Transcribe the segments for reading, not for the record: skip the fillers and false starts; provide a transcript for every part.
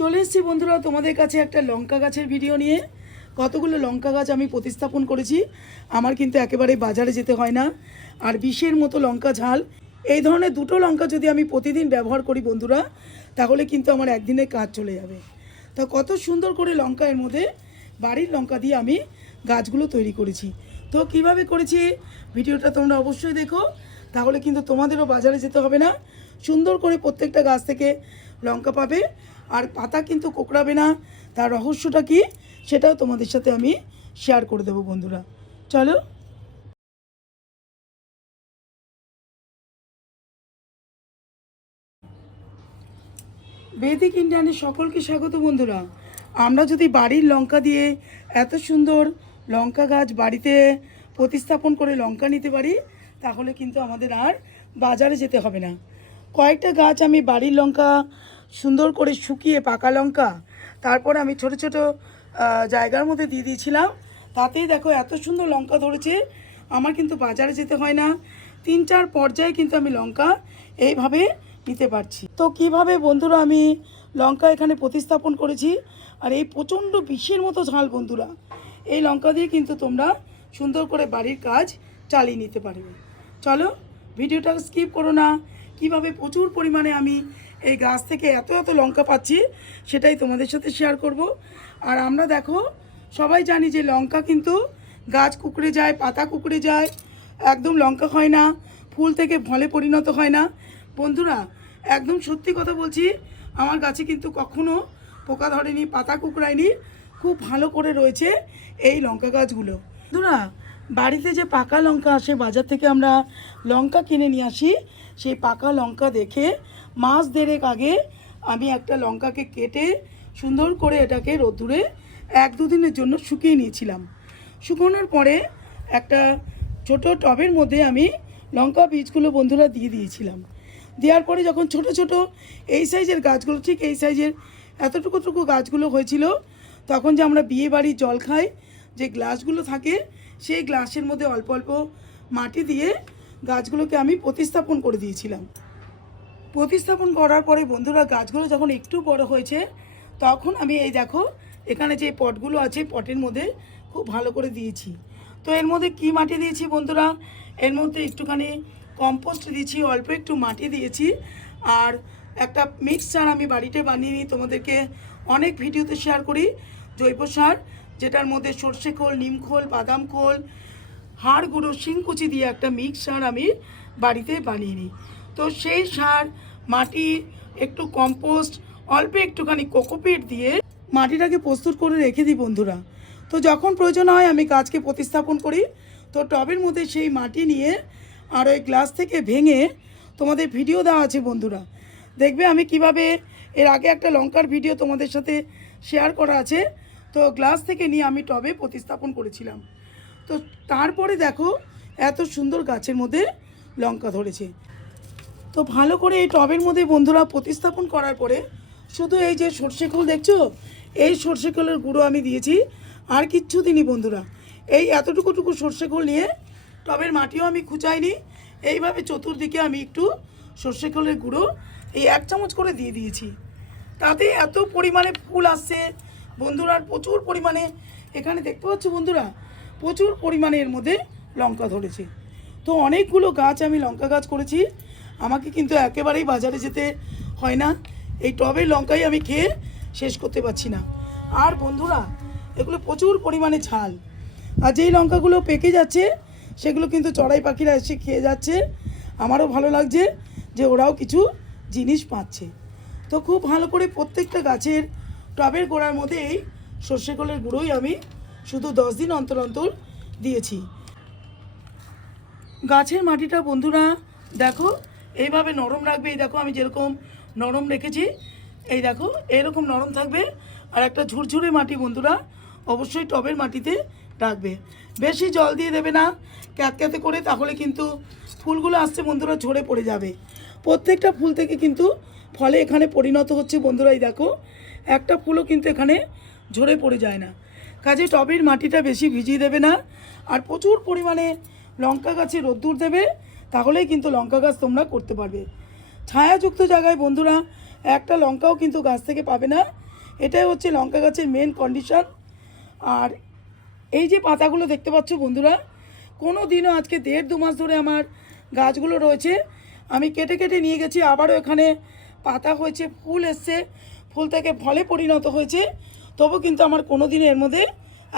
চলে এসেছি বন্ধুরা তোমাদের কাছে একটা লঙ্কা গাছের ভিডিও নিয়ে। কতগুলো লঙ্কা গাছ আমি প্রতিস্থাপন করেছি। আমার কিন্তু একেবারে বাজারে যেতে হয় না। আর বিষের মতো লঙ্কা ঝাল এই ধরনের দুটো লঙ্কা যদি আমি প্রতিদিন ব্যবহার করি বন্ধুরা, তাহলে কিন্তু আমার একদিনে কাজ চলে যাবে। তো কত সুন্দর করে লঙ্কা এর মধ্যে বাড়ির লঙ্কা দিয়ে আমি গাছগুলো তৈরি করেছি। তো কিভাবে করেছি ভিডিওটা তোমরা অবশ্যই দেখো, তাহলে কিন্তু তোমাদেরও বাজারে যেতে হবে না। সুন্দর করে প্রত্যেকটা গাছ থেকে লঙ্কা পাবে, আর পাতা কিন্তু কোঁকড়াবে না। তার রহস্যটা কি সেটাও তোমাদের সাথে আমি শেয়ার করে দেবো বন্ধুরা। চলো। বেদিক ইন্ডিয়ানে সকলকে স্বাগত বন্ধুরা। আমরা যদি বাড়ির লঙ্কা দিয়ে এত সুন্দর লঙ্কা গাছ বাড়িতে প্রতিস্থাপন করে লঙ্কা নিতে পারি, তাহলে কিন্তু আমাদের আর বাজারে যেতে হবে না। কয়েকটা গাছ আমি বাড়ির লঙ্কা সুন্দর করে শুকিয়ে পাকা লঙ্কা তারপর আমি ছোট ছোট জায়গার মধ্যে দিয়ে দিয়েছিলাম। তাতেই দেখো এত সুন্দর লঙ্কা ধরেছে। আমার কিন্তু বাজারে যেতে হয় না। 3-4 পর্যায়ে কিন্তু আমি লঙ্কা এইভাবে নিতে পারছি। তো কিভাবে বন্ধুরা আমি লঙ্কা এখানে প্রতিস্থাপন করেছি, আর এই প্রচণ্ড বিষের মতো ঝাল বন্ধুরা, এই লঙ্কা দিয়ে কিন্তু তোমরা সুন্দর করে বাড়ির কাজ চালিয়ে নিতে পারবে। চলো ভিডিওটা স্কিপ করো না। কিভাবে প্রচুর পরিমাণে আমি এই গাছ থেকে এত এত লঙ্কা পাচ্ছি সেটাই তোমাদের সাথে শেয়ার করব। আর আমরা দেখো সবাই জানি যে লঙ্কা কিন্তু গাছ কুঁকড়ে যায়, পাতা কুঁকড়ে যায়, একদম লঙ্কা হয় না, ফুল থেকে ফলে পরিণত হয় না বন্ধুরা। একদম সত্যি কথা বলছি, আমার গাছে কিন্তু কখনো পোকা ধরেনি, পাতা কুঁকড়ায়নি, খুব ভালো করে রয়েছে এই লঙ্কা গাছগুলো বন্ধুরা। বাড়িতে যে পাকা লঙ্কা আসে বাজার থেকে, আমরা লঙ্কা কিনে নিয়ে আসি, সেই পাকা লঙ্কা দেখে মাস দেড়েক আগে আমি একটা লঙ্কাকে কেটে সুন্দর করে এটাকে রোদ্দুরে 1-2 দিনের জন্য শুকিয়ে নিয়েছিলাম। শুকোনোর পরে একটা ছোট টবের মধ্যে আমি লঙ্কা বীজগুলো বন্ধুরা দিয়ে দিয়েছিলাম। দেওয়ার পরে যখন ছোট ছোট এই সাইজের গাছগুলো, ঠিক এই সাইজের এতটুকু গাছগুলো হয়েছিল, তখন যে আমরা বিয়ে বাড়ির জল খাই যে গ্লাসগুলো থাকে, সেই গ্লাসের মধ্যে অল্প অল্প মাটি দিয়ে গাছগুলোকে আমি প্রতিস্থাপন করে দিয়েছিলাম। প্রতিস্থাপন করার পরে বন্ধুরা গাছগুলো যখন একটু বড় হয়েছে, তখন আমি এই দেখো এখানে যে পটগুলো আছে পটের মধ্যে খুব ভালো করে দিয়েছি। তো এর মধ্যে কি মাটি দিয়েছি বন্ধুরা, এর মধ্যে একটুখানি কম্পোস্ট দিয়েছি, অল্প একটু মাটি দিয়েছি, আর একটা মিক্সচার আমি বাড়িতে বানিয়ে নিই, তোমাদেরকে অনেক ভিডিওতে শেয়ার করি, জৈব সার, যেটার মধ্যে সর্ষে খোল, নিম খোল, বাদাম খোল, হাড় গুঁড়ো, শিংকুচি দিয়ে একটা মিক্স সার আমি বাড়িতে বানিয়ে নিই। তো সেই সার, মাটি, একটু কম্পোস্ট, অল্প একটুখানি কোকোপিট দিয়ে মাটিটাকে প্রস্তুত করে রেখে দিই বন্ধুরা। তো যখন প্রয়োজন হয় আমি গাছকে প্রতিস্থাপন করি। তো টবের মধ্যে সেই মাটি নিয়ে আর ওই গ্লাস থেকে ভেঙে তোমাদের ভিডিও দেওয়া আছে বন্ধুরা, দেখবে আমি কিভাবে, এর আগে একটা লঙ্কার ভিডিও তোমাদের সাথে শেয়ার করা আছে। তো গ্লাস থেকে নিয়ে আমি টবে প্রতিস্থাপন করেছিলাম। তো তারপরে দেখো এত সুন্দর গাছের মধ্যে লঙ্কা ধরেছে। তো ভালো করে এই টবের মধ্যে বন্ধুরা প্রতিস্থাপন করার পরে শুধু এই যে সর্ষে খোল দেখছো, এই সর্ষে খোলের গুঁড়ো আমি দিয়েছি, আর কিচ্ছু দিইনি বন্ধুরা। এই এতটুকু সর্ষে খোল নিয়ে টবের মাটিও আমি খুঁচাইনি, এইভাবে চতুর্দিকে আমি একটু সর্ষে খোলের গুঁড়ো এই 1 চামচ করে দিয়ে দিয়েছি। তাতে এত পরিমাণে ফুল আসছে বন্ধুরা, আর প্রচুর পরিমাণে এখানে দেখতে পাচ্ছ বন্ধুরা, প্রচুর পরিমাণে এর মধ্যে লঙ্কা ধরেছে। তো অনেকগুলো গাছ আমি লঙ্কা গাছ করেছি, আমাকে কিন্তু একেবারেই বাজারে যেতে হয় না। এই টবের লঙ্কাই আমি খেয়ে শেষ করতে পারছি না। আর বন্ধুরা এগুলো প্রচুর পরিমাণে ঝাল, আর যেই লঙ্কাগুলো পেকে যাচ্ছে সেগুলো কিন্তু চড়াই পাখিরা এসে খেয়ে যাচ্ছে। আমারও ভালো লাগছে যে ওরাও কিছু জিনিস পাচ্ছে। তো খুব ভালো করে প্রত্যেকটা গাছের টবের গোড়ার মধ্যে এই সর্ষে খোলের গুঁড়োই আমি শুধু 10 দিন অন্তর অন্তর দিয়েছি। গাছের মাটিটা বন্ধুরা দেখো এইভাবে নরম রাখবে। এই দেখো আমি যেরকম নরম রেখেছি, এই দেখো এরকম নরম থাকবে। আর একটা ঝুরঝুরে মাটি বন্ধুরা অবশ্যই টবের মাটিতে রাখবে। বেশি জল দিয়ে দেবে না ক্যাতক্যাতে করে, তাহলে কিন্তু ফুলগুলো আসছে বন্ধুরা ঝরে পড়ে যাবে। প্রত্যেকটা ফুল থেকে কিন্তু ফলে এখানে পরিণত হচ্ছে বন্ধুরা। এই দেখো একটা ফুলও কিন্তু এখানে ঝরে পড়ে যায় না। কাজে টবের মাটিটা বেশি ভিজিয়ে দেবে না, আর প্রচুর পরিমাণে লঙ্কা গাছে রোদ্দুর দেবে, তাহলেই কিন্তু লঙ্কা গাছ তোমরা করতে পারবে। ছায়াযুক্ত জায়গায় বন্ধুরা একটা লঙ্কাও কিন্তু গাছ থেকে পাবে না, এটাই হচ্ছে লঙ্কা গাছের মেন কন্ডিশন। আর এই যে পাতাগুলো দেখতে পাচ্ছ বন্ধুরা, কোনো দিনও আজকে 1.5-2 মাস ধরে আমার গাছগুলো রয়েছে, আমি কেটে কেটে নিয়ে গেছি, আবারও এখানে পাতা হয়েছে, ফুল এসছে, ফুল থেকে ফলে পরিণত হয়েছে, তবু কিন্তু আমার কোনো দিনও এর মধ্যে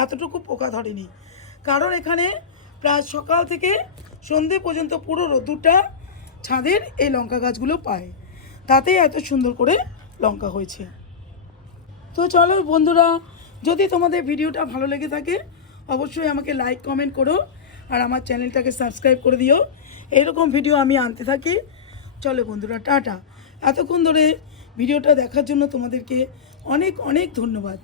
এতটুকু পোকা ধরেনি। কারণ এখানে প্রায় সকাল থেকে সন্ধে পর্যন্ত পুরো রোদ্দুরটা ছাদের এই লঙ্কা গাছগুলো পায়, তাতেই এত সুন্দর করে লঙ্কা হয়েছে। তো চলো বন্ধুরা, যদি তোমাদের ভিডিওটা ভালো লেগে থাকে অবশ্যই আমাকে লাইক কমেন্ট করো, আর আমার চ্যানেলটাকে সাবস্ক্রাইব করে দিও, এইরকম ভিডিও আমি আনতে থাকি। চলো বন্ধুরা, টাটা। এতক্ষণ ধরে ভিডিওটা দেখার জন্য তোমাদেরকে অনেক অনেক ধন্যবাদ।